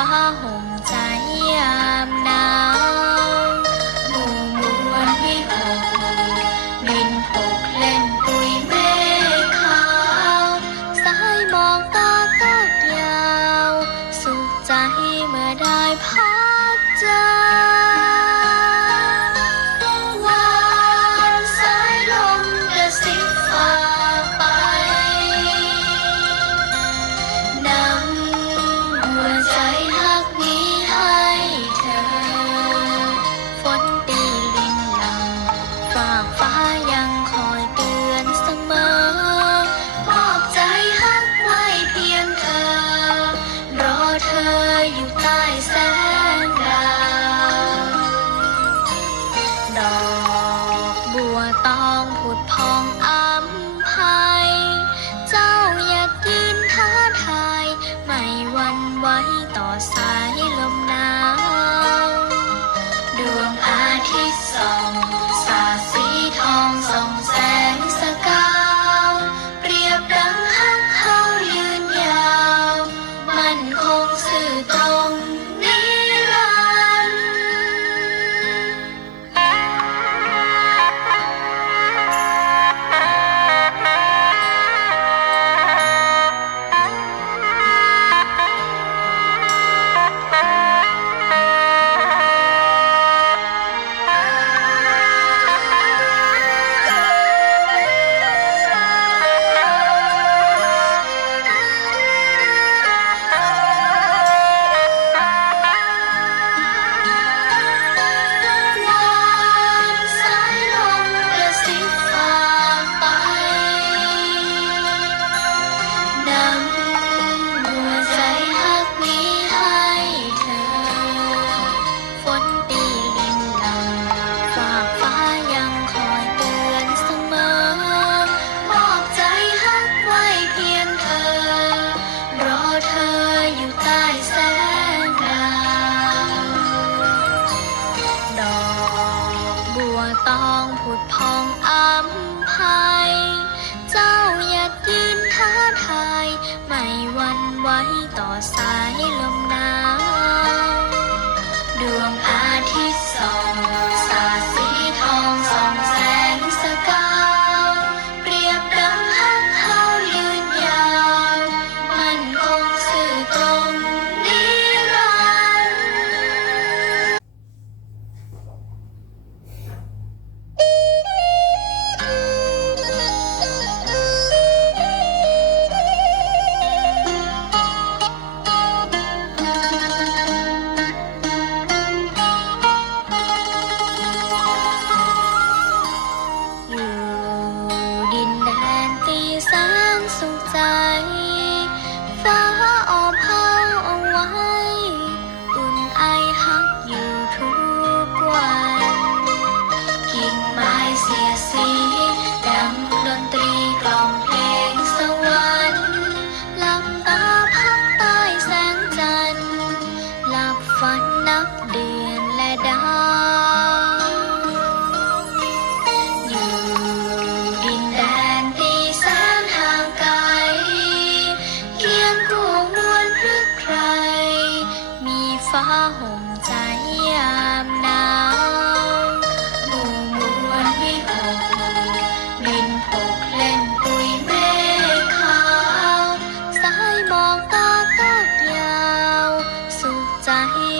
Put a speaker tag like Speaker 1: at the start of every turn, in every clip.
Speaker 1: ฟ้าหง ไว้ต่อสาย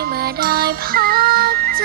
Speaker 1: เมื่อได้พักใจ